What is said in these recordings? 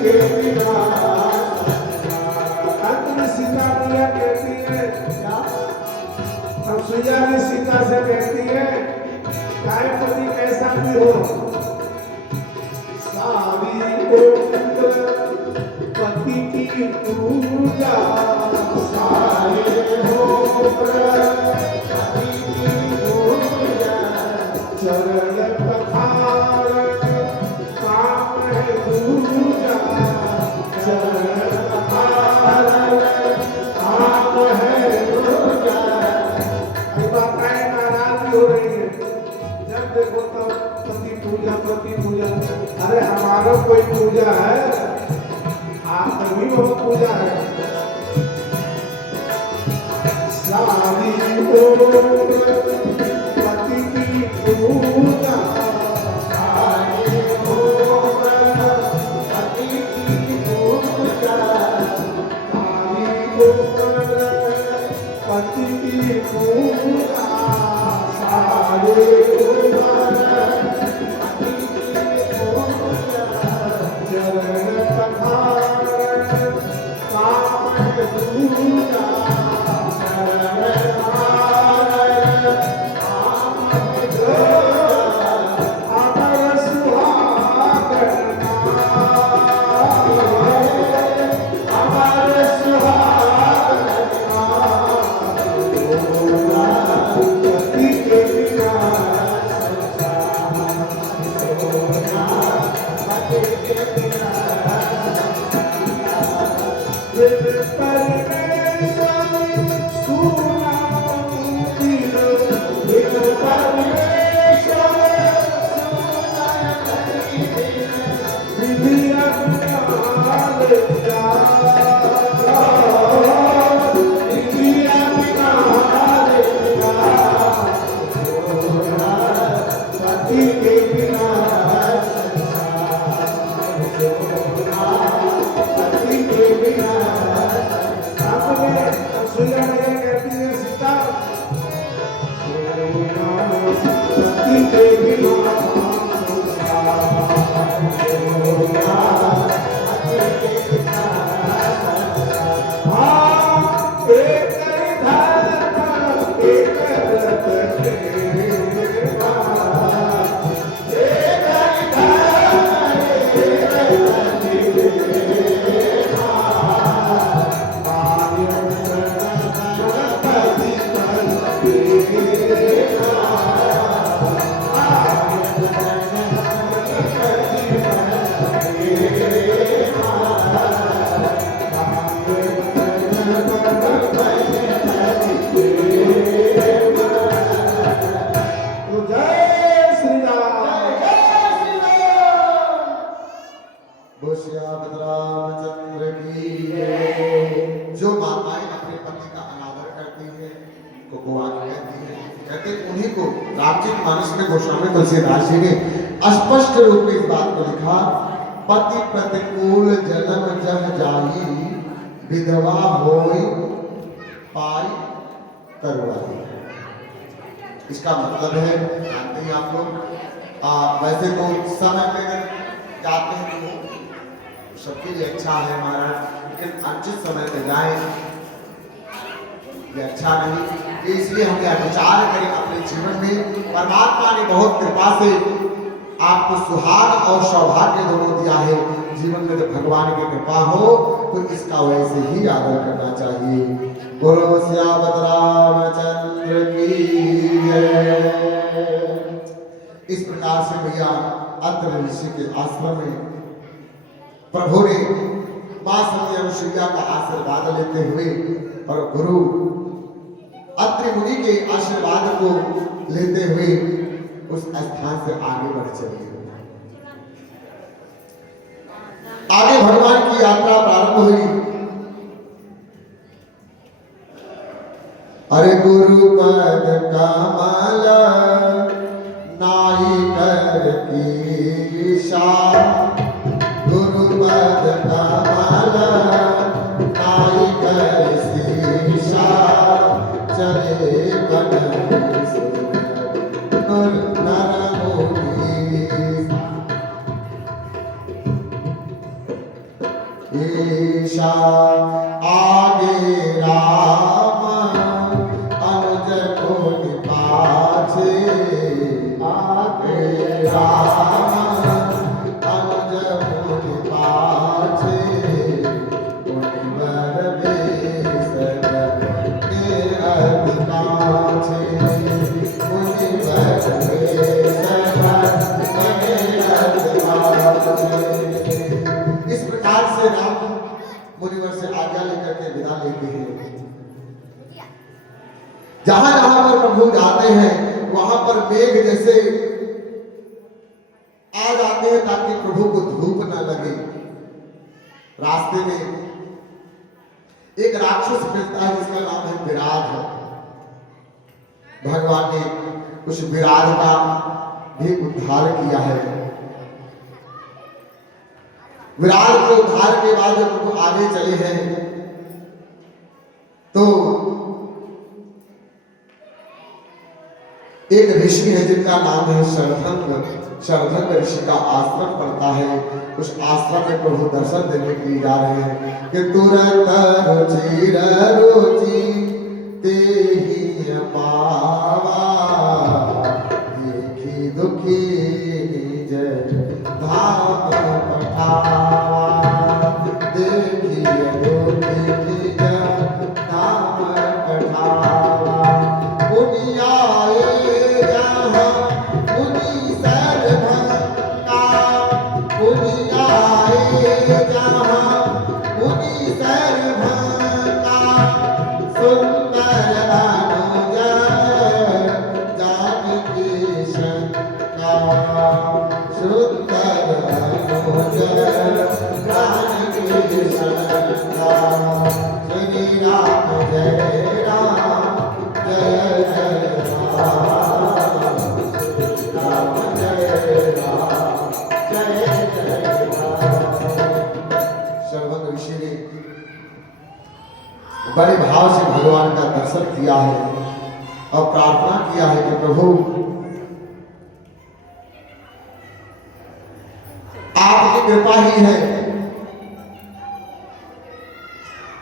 के बिना अंत में सीता मैया कहती है क्या? तब सुइया भी सीता से कहती है चाहे पति कैसा भी हो, सारी उम्र पति की पूजा, सारी उम्र पति की पूजा, चरण पखार काम है पूजा, चरण पखार काम है पूजा। माताएं नाराज हो रही है, जब देखो तब पति पूजा पति पूजा। अरे हमारा कोई पूजा है, आप भी बहुत पूजा है। सारी उम्र पति की पूजा, सारी उम्र पति की पूजा, सारी उम्र पति की पूजा, सारी उम्र पति की पूजा, चरण पखार काम है पूजा, चरण पखार काम है पूजा, अमर सुहागन नाम, अमर सुहागन नाम, पति के बिना संसार सोना, पति के बिना दिल परमेश्वर सुना तीर, दिल परमेश्वर सुना तीर, विधि अज्ञान जाता, विधि अज्ञान जाता, पति के बिना संसार सोना, पति के बिना। सामने सुइया मैया कहती है सीता पति के बिना संसार सोना, पति के बिना संसार। हाँ एक धर्म एक व्रत तेरा, एक धर्म एक व्रत तेरा, आर्य गणपति पति तेरा, आर्य गणपति पति तेरा, आर्य गणपति पति तेरा। तो जय श्री राम, जय श्री राम। श्याम रामचंद्र की जय। जो माताएं अपने पति का अनादर करती है तो गोवा कहती है, कहते उन्हीं को रामचरित मानस में गोस्वामी तुलसीदास जी ने स्पष्ट रूप में इस बात को लिखा, पति प्रतिकूल जन्म जह जाई, विधवा होई पाई तरुआई। इसका मतलब है, जानते हैं आप लोग, वैसे तो समय में जाते हैं तो सबके लिए अच्छा है महाराज, लेकिन अनुचित समय पे जाए ये अच्छा नहीं। इसलिए हम यह विचार करें अपने जीवन में, परमात्मा ने बहुत कृपा से आपको सुहाग और सौभाग्य दोनों दिया है। जीवन में जब भगवान की कृपा हो तो इसका वैसे ही आदर करना चाहिए। बोलो श्यामत रामचंद्र की जय। इस प्रकार से भैया अत्र ऋषि के आश्रम में प्रभु ने मां सती अनुसुईया का आशीर्वाद लेते हुए और गुरु अत्रि मुनि के आशीर्वाद को लेते हुए उस स्थान से आगे बढ़ चले। आगे भगवान की यात्रा प्रारंभ हुई। अरे गुरु पद कमल नाई कर की शान, गुरु पद कमल नाई कर शीशा, चले बन ईशा आगे राम अनुज को पाछे आगे राम अनुज को पाछे मुनिवर बेसर के अधिकाछे मुनिवर बेसर के अधिकाछे। इस प्रकार से राम मुनिवर से आज्ञा लेकर के विदा लेते हैं। जहां जहां पर प्रभु जाते हैं वहां पर मेघ जैसे आ जाते हैं ताकि प्रभु को धूप न लगे। रास्ते में एक राक्षस मिलता है जिसका नाम है विराट। भगवान ने उस विराट का भी उद्धार किया है। विराट के उद्धार के बाद जब उनको आगे चले हैं तो एक ऋषि है जिनका नाम है शरधंग। शरधंग ऋषि का आश्रम पड़ता है। उस आश्रम में प्रभु दर्शन देने के लिए जा रहे हैं कि तुरंत रुचि रुचि तेहि पावा देखी दुखी जय धाम पठावा देखिए दुखी जय धाम पठावा पुनियाए जहाँ पुनि सर्वका पुनियाए जहाँ पुनि सर्वका सुंदर अनुज जानकी शंका सुंदर अनुज जानकी शंका श्री राम जय राम जय जय राम श्री राम जय राम जय जय राम। शरवण ऋषि ने बड़े भाव से भगवान का दर्शन किया है और प्रार्थना किया है कि प्रभु आपकी कृपा ही है।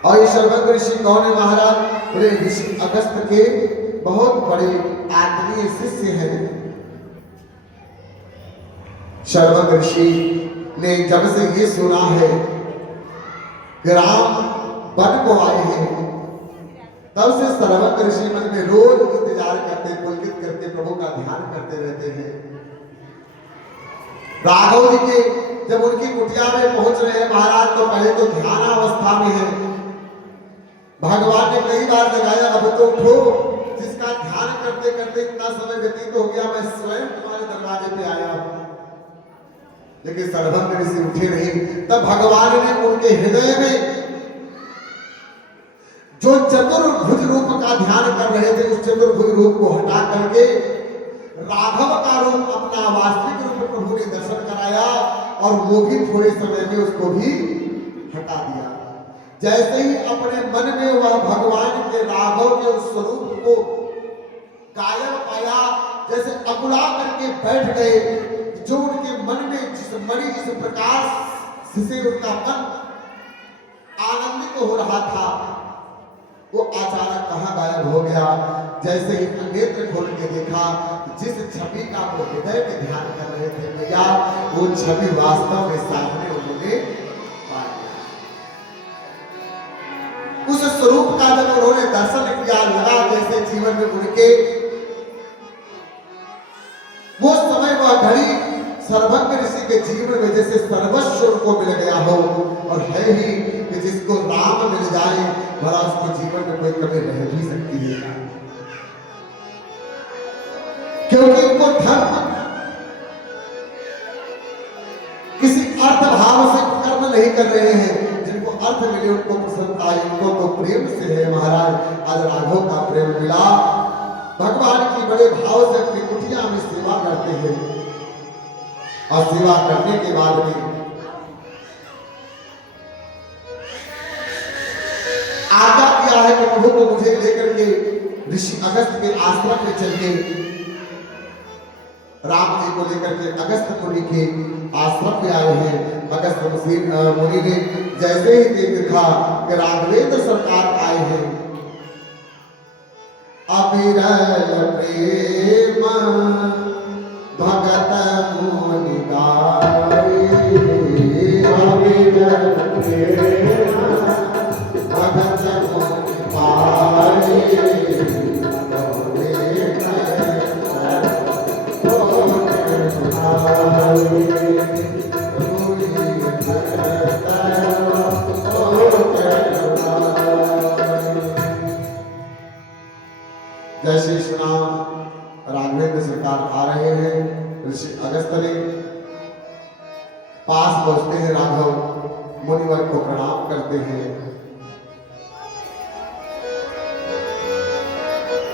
और ये शरवण ऋषि कौन है महाराज? बोले ऋषि अगस्त के बहुत बड़े आत्मीय शिष्य हैं। शरवण ऋषि ने जब से ये सुना है कि राम वन को आए हैं तब से शरवण ऋषि मन में रोज इंतजार करते पुलकित करते प्रभु का ध्यान करते रहते हैं। राघव जी के जब उनकी कुटिया में पहुंच रहे हैं महाराज तो पहले तो ध्यान अवस्था में है। भगवान ने कई बार जगाया अब तो उठो, जिसका ध्यान करते करते इतना समय व्यतीत हो गया मैं स्वयं तुम्हारे दरवाजे पे आया हूं। लेकिन शरवण ऋषि उठे नहीं। तब भगवान ने उनके हृदय में जो चतुर्भुज रूप का ध्यान कर रहे थे उस चतुर्भुज रूप को हटा करके राघव का रूप अपना वास्तविक रूप प्रभु ने दर्शन कराया और वो भी थोड़े समय में उसको भी हटा दिया। जैसे ही अपने मन में वह भगवान के राघव के उस स्वरूप को कायम पाया जैसे अकुला करके बैठ गए। जो उनके मन में जिस प्रकार से उनका मन आनंदित हो रहा था वो अचानक कहां गायब हो गया। जैसे ही नेत्र खोल के देखा जिस छवि का वो हृदय में ध्यान कर रहे थे भैया वो छवि वास्तव में सामने उन्होंने पा लिया। उस स्वरूप का जब उन्होंने दर्शन किया लगा जैसे जीवन में उनके वो समय वह घड़ी शरवण ऋषि के जीवन में जैसे सर्वस्व उनको मिल गया हो। और है ही कि जिसको राम मिल जाए भला उसके जीवन में कोई कमी रह भी सकती है, क्योंकि उनको धर्म किसी अर्थ भाव से कर्म नहीं कर रहे हैं। जिनको अर्थ मिले उनको प्रसन्नता आई, उनको तो प्रेम से है महाराज। आज राघव का प्रेम मिला। भगवान की बड़े भाव से अपनी कुटिया में सेवा करते हैं और सेवा करने के बाद में आज्ञा किया है कि प्रभु को मुझे लेकर के ऋषि अगस्त के आश्रम में चलिए। राम जी को लेकर के अगस्त मुनि के आश्रम में आए हैं। अगस्त मुनि ने जैसे ही देखा कि राघवेंद्र सरकार आए हैं, अविरल प्रेम भगत मुनि गाए, अविरल प्रेम भगत मुनि पाए, जय श्री कृष्ण। राघवेंद्र सरकार आ रहे हैं, ऋषि अगस्त ने पास पहुंचते हैं, राघव मुनिवर को प्रणाम करते हैं।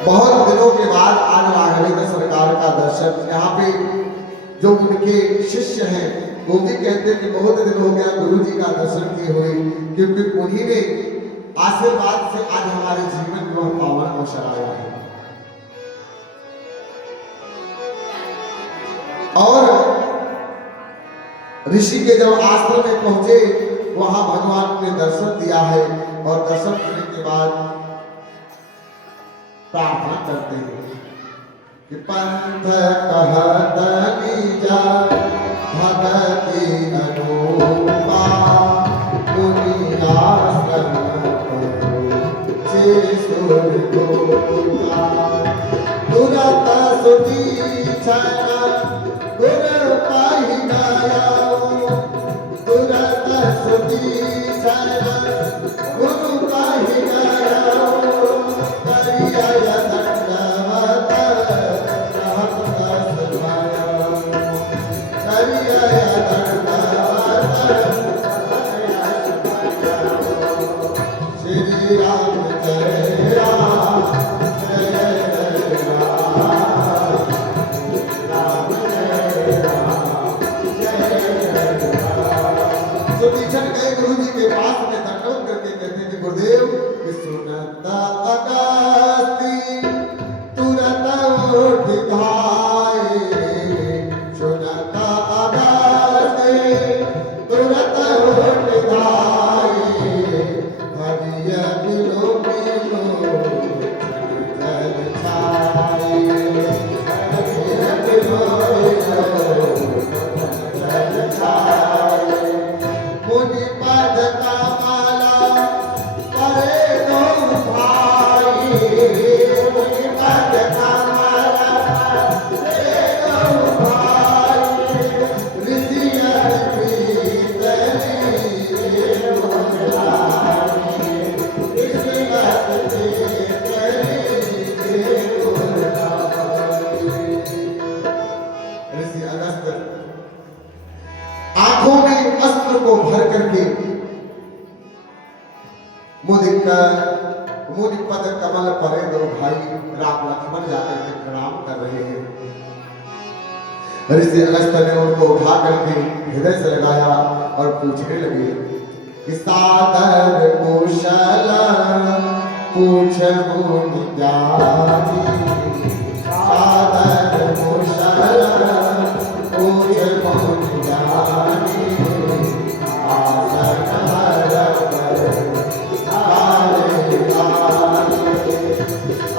बहुत दिनों के बाद आज राघवेंद्र सरकार का दर्शन, यहाँ पे जो उनके शिष्य हैं वो भी कहते हैं कि बहुत दिन हो गया गुरु जी का दर्शन किए हुए, क्योंकि उन्हीं ने आशीर्वाद से आज हमारे जीवन में वह पावन अवसर आया है। और ऋषि के जब आश्रम में पहुंचे, वहां भगवान ने दर्शन दिया है, और दर्शन करने के बाद प्रार्थना करते हैं कि पंथ कहत नीजा भगति अनुपा, मुनि आश्रम से सुर दूता, दुरत सुदीक्षण गुर पाहि गाया, दुरत सुदीक्षण गुरु पाहि गाया, करिया दंडवत रहत दस भाया, करिया दंडवत श्री राम जय राम जय गुरु जी के पास में दंडवत करके कहते हैं कि गुरुदेव सुनता अगस्ती तुरंत उठ धाये, सुनता अगस्ती तुरंत उठ धाये, हरिय बिलो बिलो जल छाये, हरिय बिलो बिलो जल छाये, मुनि पद का माला करे दो भाई, मुनि पद का माला करे दो भाई, ऋषियन प्रीतनी मुरारी, ऋषियन प्रीतनी मुरारी। ऋषि अगस्त आंखों में अस्त्र को भर करके मुनि पद कमल परे दो भाई राम लक्ष्मण जाकर के प्रणाम कर रहे हैं। ऋषि अगस्त ने उनको उठा करके हृदय से लगाया और पूछने लगे कि सादर कुशल पूछ मुनि ज्ञानी, सादर कुशल पूछ मुनि ज्ञानी, आसन हर पर हारे हारे,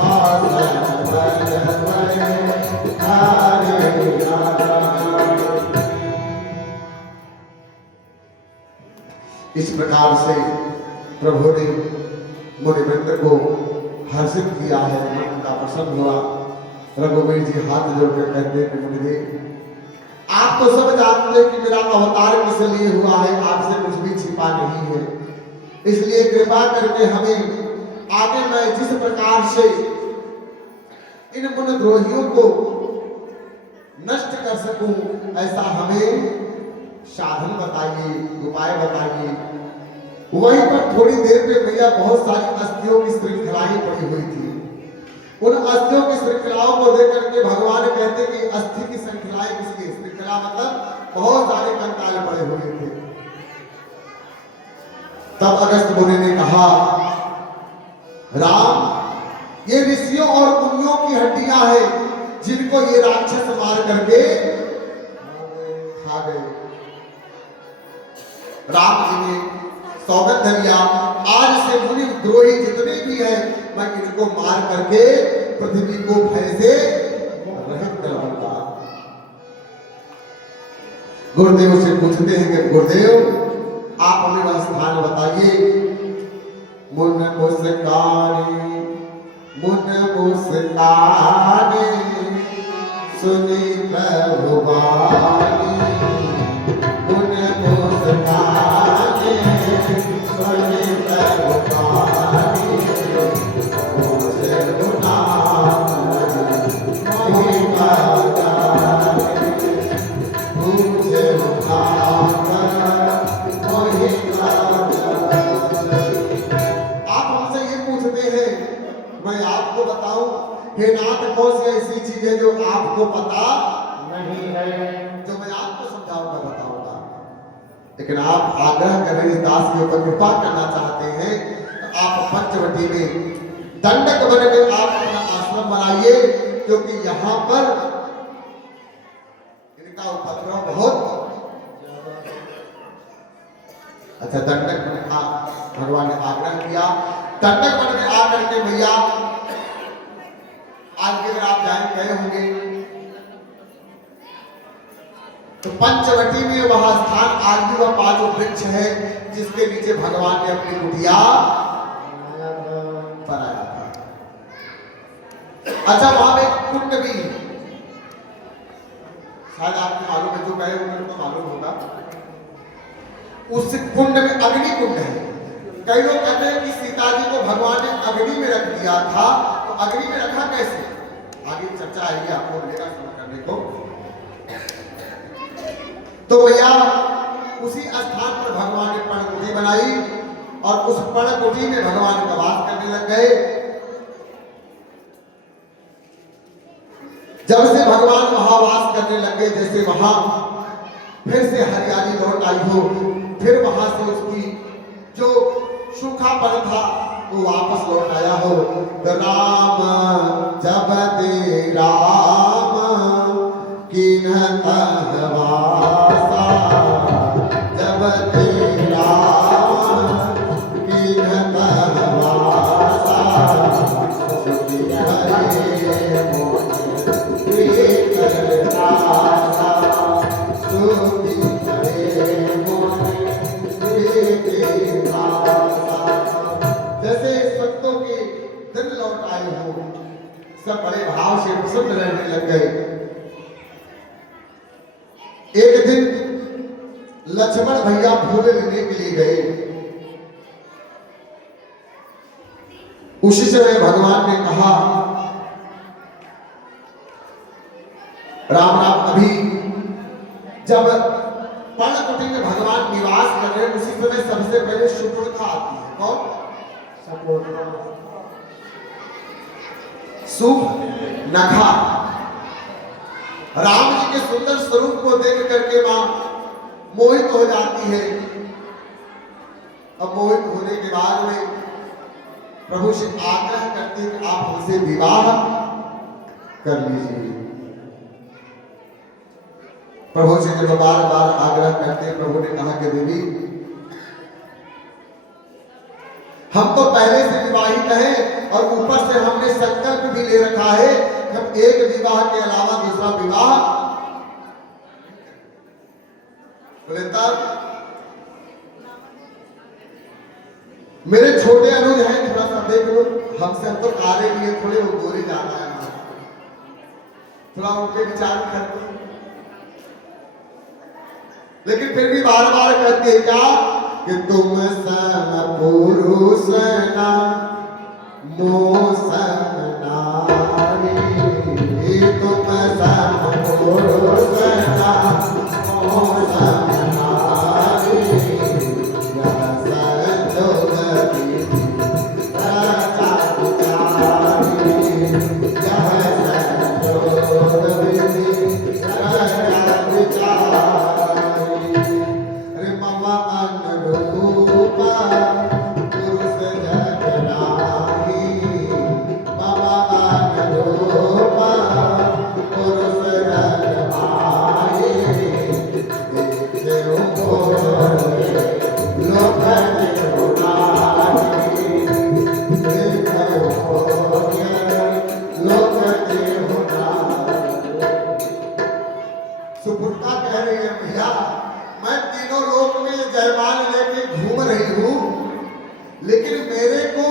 आसन हर पर हारे हारे। इस प्रकार से प्रभु ने मुनिवृंद को हर्षित किया है, मन का प्रसन्न हुआ। रघुवीर जी हाथ जोड़कर कहते हैं कि मुनिदेव, आप तो सब जानते हैं कि मेरा अवतार किस लिए हुआ है, आपसे कुछ भी छिपा नहीं है, इसलिए कृपा करके हमें आगे मैं जिस प्रकार से इन मुनिद्रोहियों को नष्ट कर सकूं, ऐसा हमें साधन बताइए, उपाय बताइए। वहीं पर थोड़ी देर में भैया बहुत सारी अस्थियों की श्रृंखलाएं पड़ी हुई थी। उन अस्थियों की श्रृंखलाओं को देख करके भगवान कहते कि अस्थि की श्रृंखलाएं किसकी, श्रृंखला मतलब बहुत सारे कंकाल पड़े हुए थे। तब अगस्त मुनि ने कहा, राम, ये ऋषियों और मुनियों की हड्डियां हैं जिनको ये राक्षस मार करके खा गए। राम जी ने सौगंध लिया, आज से मुनि द्रोही जितने भी हैं मैं इनको मार करके पृथ्वी को भय से रहित कराऊंगा। गुरुदेव से पूछते हैं कि गुरुदेव आप हमें वह स्थान बताइए। मुन मुस्काने सुनी प्रभु वाणी, मुन मुस्काने सुनी प्रभु वाणी, मुझे गुना मोहि गाने, मुझे गुना मोहि गाने। आप हमसे ये पूछते हैं, मैं आपको बताऊं, हे नाथ कौन सी ऐसी चीज है जो आपको पता नहीं है, जो मैं आपको समझाऊंगा बताऊंगा। लेकिन आप आग्रह कर रहे हैं, दास के ऊपर कृपा करना चाहते हैं, तो आप पंचवटी में दंडक बन के आप अपना आश्रम बनाइए, क्योंकि यहाँ पर इनका उपद्रव बहुत। अच्छा, दंडक बन भगवान ने आग्रह किया, दंडक बन के आकर के भैया आज भी अगर आप जान गए होंगे तो पंचवटी में वह स्थान आज भी वह 5 वृक्ष है जिसके नीचे भगवान ने अपनी कुटिया बनाया था। अच्छा, वहां एक कुंड भी है, शायद आपको मालूम है, जो गए होंगे तो मालूम होगा। उस कुंड में अग्नि कुंड है। कई लोग कहते हैं कि सीता जी को भगवान ने अग्नि में रख दिया था, तो अग्नि में रखा कैसे, आगे चर्चा आएगी, आपको मिलेगा समझ करने को। तो भैया उसी स्थान पर भगवान ने पर्णकुटी बनाई और उस पर्णकुटी में भगवान का वास करने लग गए। जब से भगवान वहां वास करने लग गए, जैसे वहां फिर से हरियाली लौट आई हो, फिर वहां से उसकी जो सूखापन था वो वापस लौट आया हो। राम जब दे राम किन्ह वासा, जब दे राम किन्ह वासा, सुखी हरे मोहे करता सा, सुखी हरे मोहे करता। जैसे संतों के दिन लौट आए हो, सब बड़े भाव से प्रसन्न रहने लग गए। एक दिन लक्ष्मण भैया फूल लेने के लिए गए। उसी समय भगवान ने कहा, राम राम। अभी जब पर्णकुटी में भगवान निवास कर रहे हैं, उसी समय सबसे पहले सुपुर्णा आती है। कौन? सुपुर्णा। राम जी के सुंदर स्वरूप को देख करके मां मोहित हो जाती है। अब मोहित होने के बाद में प्रभु से आग्रह करते हैं कि आप हमसे विवाह कर लीजिए। प्रभु से जब बार बार आग्रह करते, प्रभु ने कहा कि देवी हम तो पहले से विवाहित हैं और ऊपर से हमने संकल्प भी ले रखा है कि हम एक विवाह के अलावा दूसरा विवाह। बोले तब मेरे छोटे अनुज हैं, थोड़ा सा देख लो, हमसे हम तो काले लिए थोड़े, वो गोरे जाना है, थोड़ा उनके विचार करते। लेकिन फिर भी बार बार कहते हैं क्या कि तुम सम पुरुष ना मोह सम नारी, तुम सम पुरुष ना मोह सम नारी, यह संजोग विधि रचा विचारी, यह संजोग विधि रचा विचारी। जयमाल लेके घूम रही हूँ, लेकिन मेरे को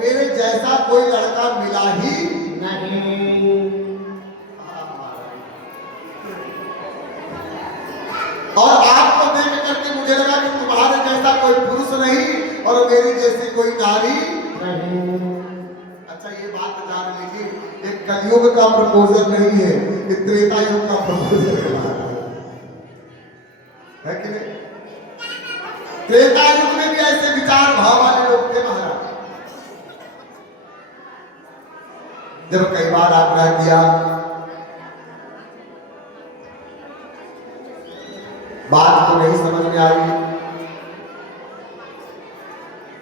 मेरे जैसा कोई लड़का मिला ही नहीं। और आपको देख करके मुझे लगा कि तुम्हारे जैसा कोई पुरुष नहीं और मेरी जैसी कोई नारी नहीं। अच्छा, ये बात जान लीजिए, एक कलयुग का प्रपोजल नहीं है, ये त्रेता युग का प्रपोजल है कि नहीं? त्रेता युग में भी ऐसे विचार भाव वाले लोग थे महाराज। जब कई बार आग्रह किया, बात तो नहीं समझ में आई,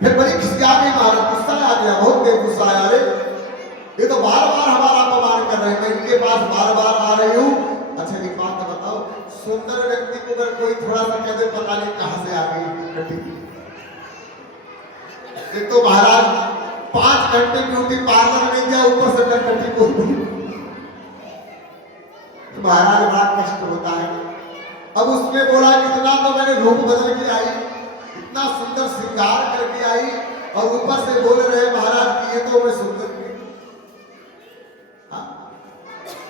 फिर बड़ी खिसिया गई महाराज, गुस्सा आ गया, बहुत तेज गुस्सा आया। अरे ये तो बार बार हमारा अपमान कर रहे हैं, मैं इनके पास बार बार आ रही हूँ। अच्छा एक बात तो बताओ, सुंदर व्यक्ति को अगर कोई थोड़ा सा कह दे, पता नहीं कहां से आ गई कटी। एक तो महाराज 5 घंटे ब्यूटी पार्लर में गया, ऊपर से कटी को तो महाराज बड़ा कष्ट होता है। अब उसने बोला कितना तो मैंने रूप बदल के आई, इतना सुंदर श्रृंगार करके आई, और ऊपर से बोल रहे महाराज कि ये तो मैं सुंदर नहीं।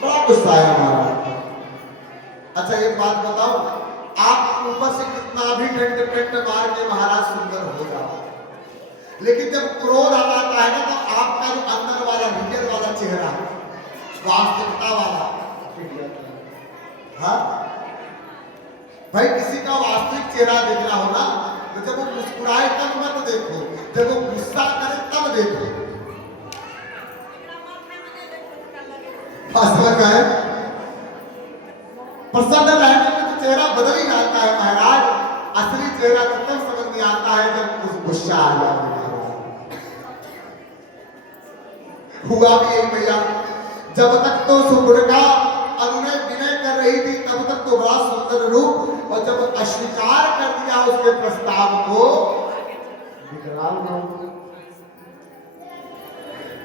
बड़ा गुस्सा आया महाराज। अच्छा एक बात बताओ, आप ऊपर से कितना भी टेंट मार के महाराज सुंदर हो जाओ, लेकिन जब क्रोध आ जाता है ना, तो आपका जो अंदर वाला रियल वाला चेहरा है, वास्तविकता वाला, हाँ भाई, किसी का वास्तविक चेहरा देखना हो ना, तो जब वो मुस्कुराए तब मत देखो, जब वो गुस्सा करे तब देखो। है प्रसन्न रहने में तो चेहरा बदल ही जाता है महाराज, असली चेहरा तो तब समझ में आता है जब कुछ गुस्सा आ जाता है। हुआ भी एक भैया, जब तक तो सुपुर्णा अनुनय विनय कर रही थी तब तक तो बड़ा सुंदर रूप, और जब अस्वीकार कर दिया उसके प्रस्ताव को,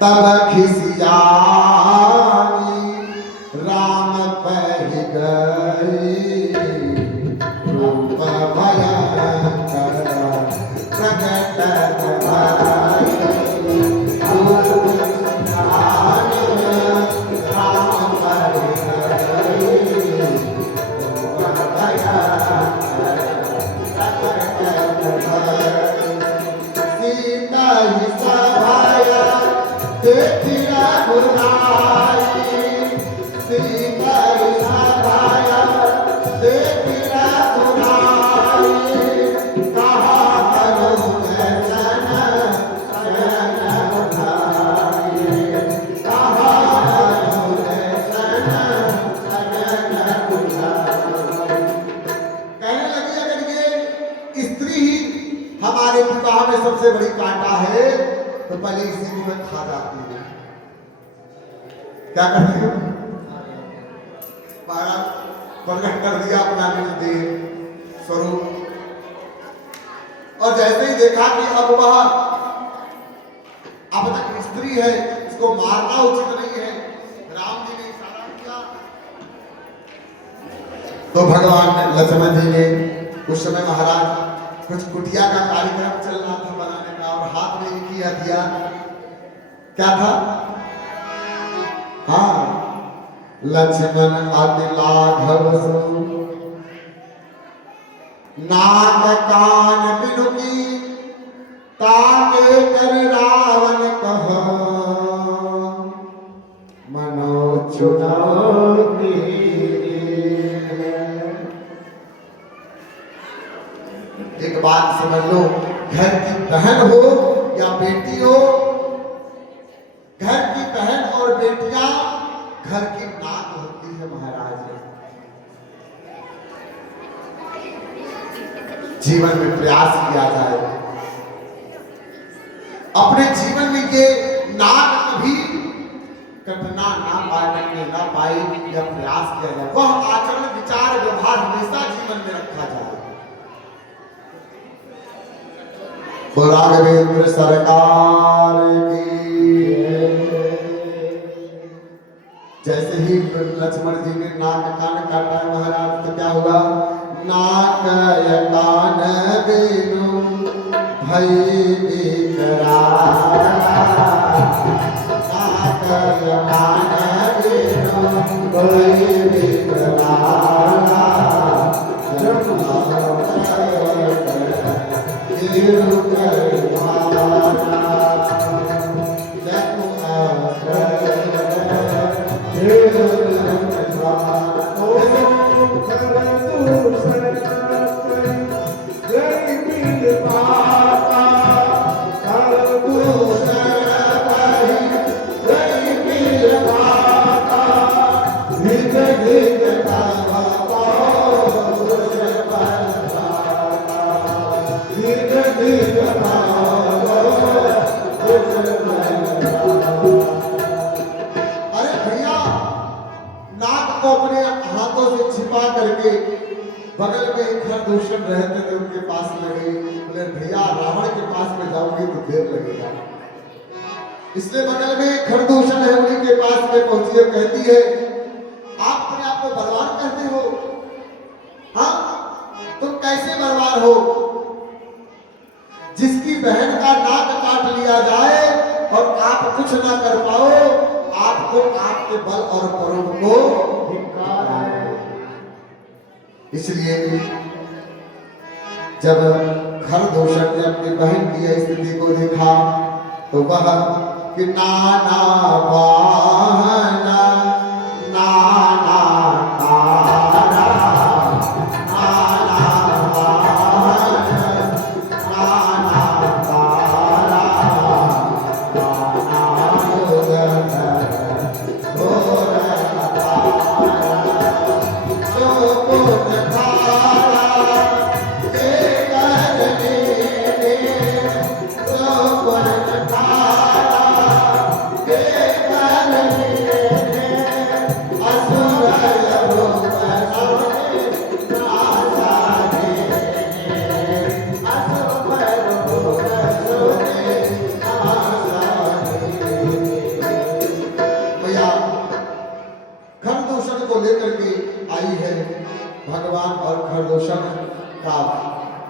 तब खिसियानी राम पह गई, रूप भयंकर प्रगट भई, सबसे बड़ी कांटा है, तो पहले इसी को मैं खा जाती हूँ। क्या करती हूँ? प्रकट कर दिया अपना निज स्वरूप, और जैसे ही देखा कि अब वह अब तक स्त्री है, इसको मारना उचित नहीं है, राम जी ने इशारा किया, तो भगवान लक्ष्मण जी ने उस समय महाराज कुछ कुटिया का कार्यक्रम चल रहा था बनाने का, और हाथ में एक ही हथियार क्या था? हाँ, लक्ष्मण अति लाघव सो नाक कान बिनुकी, ताके कर रावण कह मनो चुनौती। एक बात समझ लो, घर की बहन हो या बेटी हो, घर की बहन और बेटियां घर की नाक होती है महाराज। जीवन में प्रयास किया जाए, अपने जीवन में ये नाक कभी कटना ना पाए या प्रयास किया जाए, वह आचरण विचार व्यवहार हमेशा जीवन में रखा जाए। राघवेंद्र सरकार की। जैसे ही लक्ष्मण जी ने नाक कान काटा महाराज, तो क्या हुआ? नाक कान बिनु भई बिकरार नाक कान बिनु भई बिकरार जब गिरु करवारा बगल में एक खरदूषण रहते थे उनके पास लगे बोले भैया रावण के पास में जाओगे तो देर लगेगा इसलिए बगल में एक खरदूषण है उन्हीं के पास में पहुंची है कहती है आप अपने आप को बलवान कहते हो हाँ तुम कैसे बलवान हो जिसकी बहन का नाक काट लिया जाए और आप कुछ ना कर पाओ आपको आपके बल और परों को धिक्कार है इसलिए जब खरदूषण ने अपनी बहन की स्थिति को देखा तो वह कि नाना वाहना नाना तारा नाना वाहना नाना तारा नाना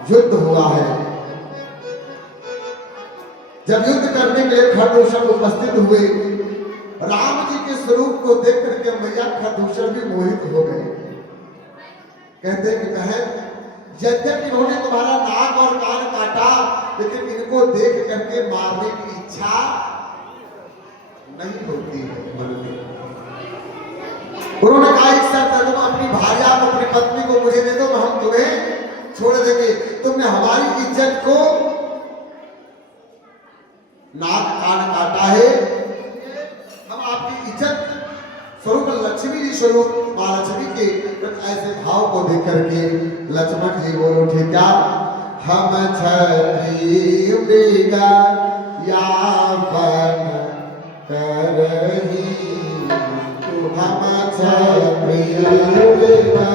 युद्ध हुआ है जब युद्ध करने के लिए खरदूषण उपस्थित हुए राम जी के स्वरूप को देख करके मैया खरदूषण भी मोहित हो गए कहते कि बहन यद्यपि इन्होंने तुम्हारा नाक और कान काटा लेकिन इनको देख करके मारने की इच्छा नहीं होती है मन में उन्होंने कहा एक शर्त तुम अपनी भार्या को अपनी पत्नी को मुझे दे दो तो हम तुम्हें छोड़ देंगे तुमने हमारी इज्जत को नाक कान काटा है हम आपकी इज्जत स्वरूप लक्ष्मी जी स्वरूप मां लक्ष्मी के ऐसे भाव को देख करके लक्ष्मण जी बोलो ठीक है हम छत्री मृगा या बन करही हम छत्री मृगा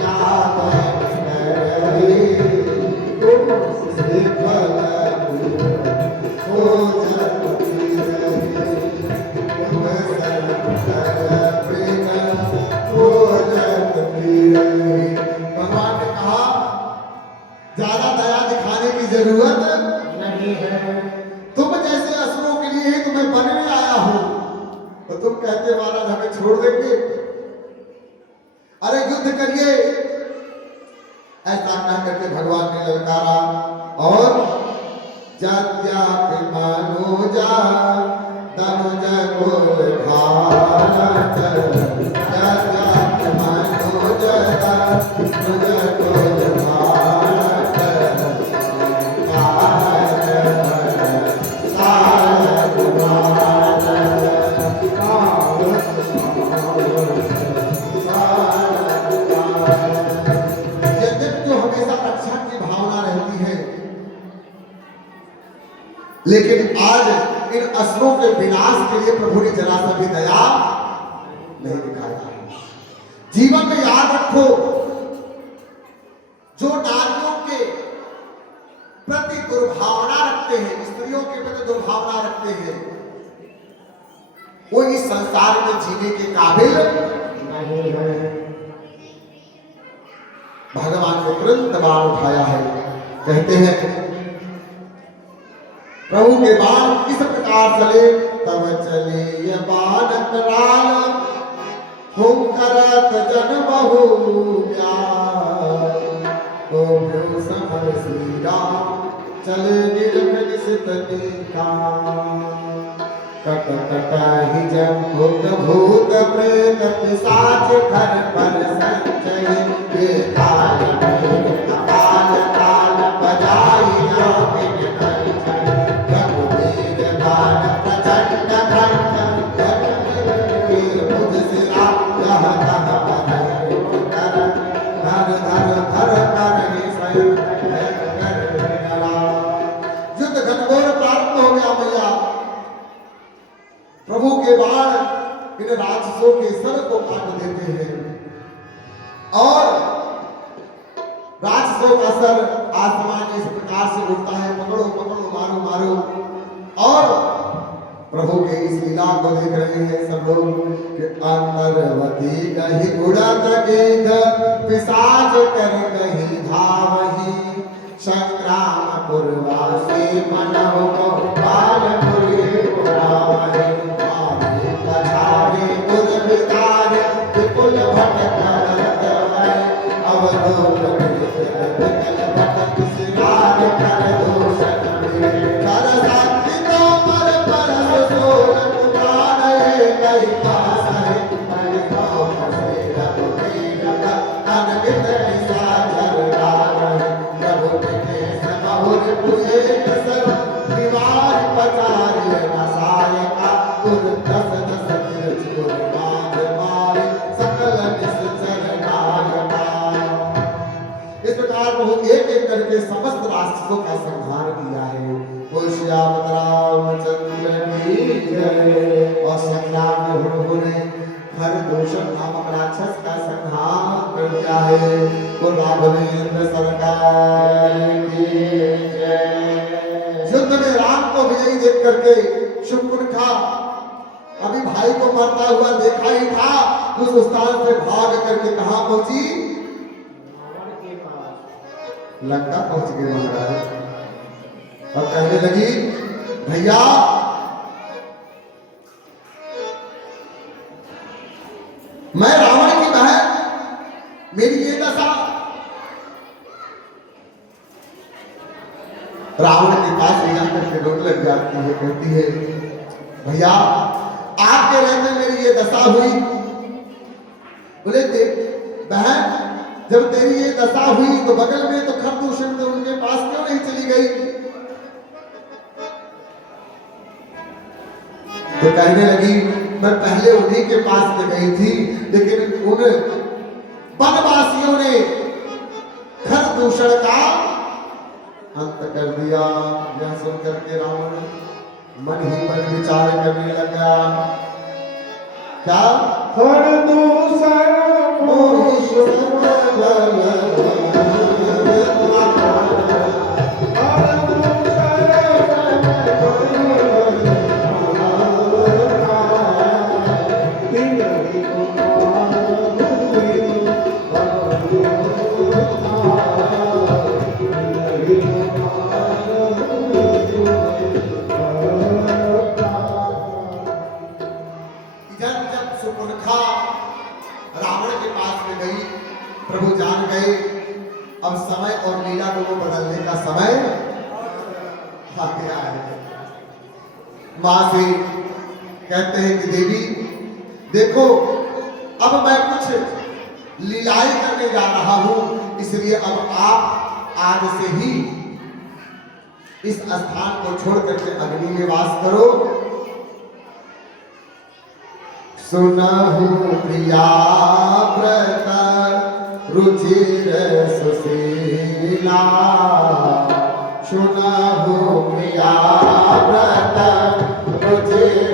या बन भगवान ने कहा ज्यादा दया दिखाने की जरूरत नहीं है तुम जैसे असुरों के लिए ही तुम्हें बनने आया हूं तो तुम कहते महाराज हमें छोड़ देंगे अरे युद्ध करिए ऐसा कह करके भगवान ने ललकारा और मनुजा तनुज को भारत मनुजा तनुज को भारत लेकिन आज इन असुरों के विनाश के लिए प्रभु ने जरा सा भी दया नहीं दिखाया है जीवन में याद रखो जो नारियों के प्रति दुर्भावना रखते हैं स्त्रियों के प्रति दुर्भावना रखते हैं वो इस संसार में जीने के काबिल नहीं है भगवान ने तुरंत बाण उठाया है। कहते हैं प्रभु के बाण किस प्रकार चले, तब चले ये बाण कराल, हम करत जन बहु प्यार, तो भ्यो समर श्री राम, चले निर्मल सितनिका, कट कटाहि जब भूत भूत प्रेत पिशाच घर पर संचय, ये काल काल काल बजाई जामिन कंचन, रघुवीर गान प्रचंड खंड, वीर बुध सिरा यह तह बधै कर, धर धर धर कर स्वयं कर निकला। युद्ध घनघोर प्रारंभ हो गया भैया। प्रभु के बाण इन राक्षसों के सर को काट देते हैं और राक्षसों का सर आसमान इस प्रकार से उड़ता है, पकड़ो पकड़ो मारो मारो। और प्रभु के इस लीला को देख रहे हैं सब लोग कि अंतर्वती कहीं उड़त गेंद, पिशाच कर कहीं धावही, संग्राम पुरवासी मनहु बाल पुरे उड़ावही, मारे पछाड़े उर विदार, विपुल भटक अवलोकन भटक सिगार कर दोषण में, कर साथी तो पर परस सोरन उतारे गई पास है, मन भाव से रघुवीर का अनगित निशाचर डार, प्रभु के समहुर पुजे कसर, दीवार पचारे नसाय का, उर दस दस तिरछ उर बांध मारे, सकल निश्चर नायका। इस प्रकार प्रभु एक एक करके समस्त राक्षसों का संहार किया है। बोल श्याम रामचंद्र की जय। और संग्राम में हुड़हुड़े खरदूषण नामक राक्षस का संहार कर दिया है। बोल राघवेंद्र सरकार की जय। युद्ध में राम को विजयी देख करके शूर्पणखा अभी भाई को मरता हुआ देखा ही था, उस स्थान से भाग करके कहां पहुंची, लंका पहुंच गए महाराज। और कहने लगी भैया मैं रावण की बहन, मेरी ये दशा। रावण के पास ले जाकर के रोने लग जाती है, कहती है भैया आपके रहते मेरी ये दशा हुई। बोले बहन जब तेरी ये दशा हुई तो बगल में तो खरदूषण थे, उनके पास क्यों नहीं चली गई। तो कहने लगी मैं पहले उन्हीं के पास ले गई थी, लेकिन उन वनवासियों ने खरदूषण का अंत कर दिया। यह सुनकर के रावण मन ही मन विचार करने लगा, क्या खरदूषण रावण के पास में गई। प्रभु जान गए अब समय और लीला को बदलने का समय आ गया है। मां से कहते हैं कि देवी देखो अब मैं कुछ लीलाएं करने जा रहा हूं, इसलिए अब आप आज से ही इस स्थान को छोड़ करके अग्नि में वास करो। सुनहु प्रिया व्रत रुचिर सुशीला, सुनहु प्रिया व्रत रुचिर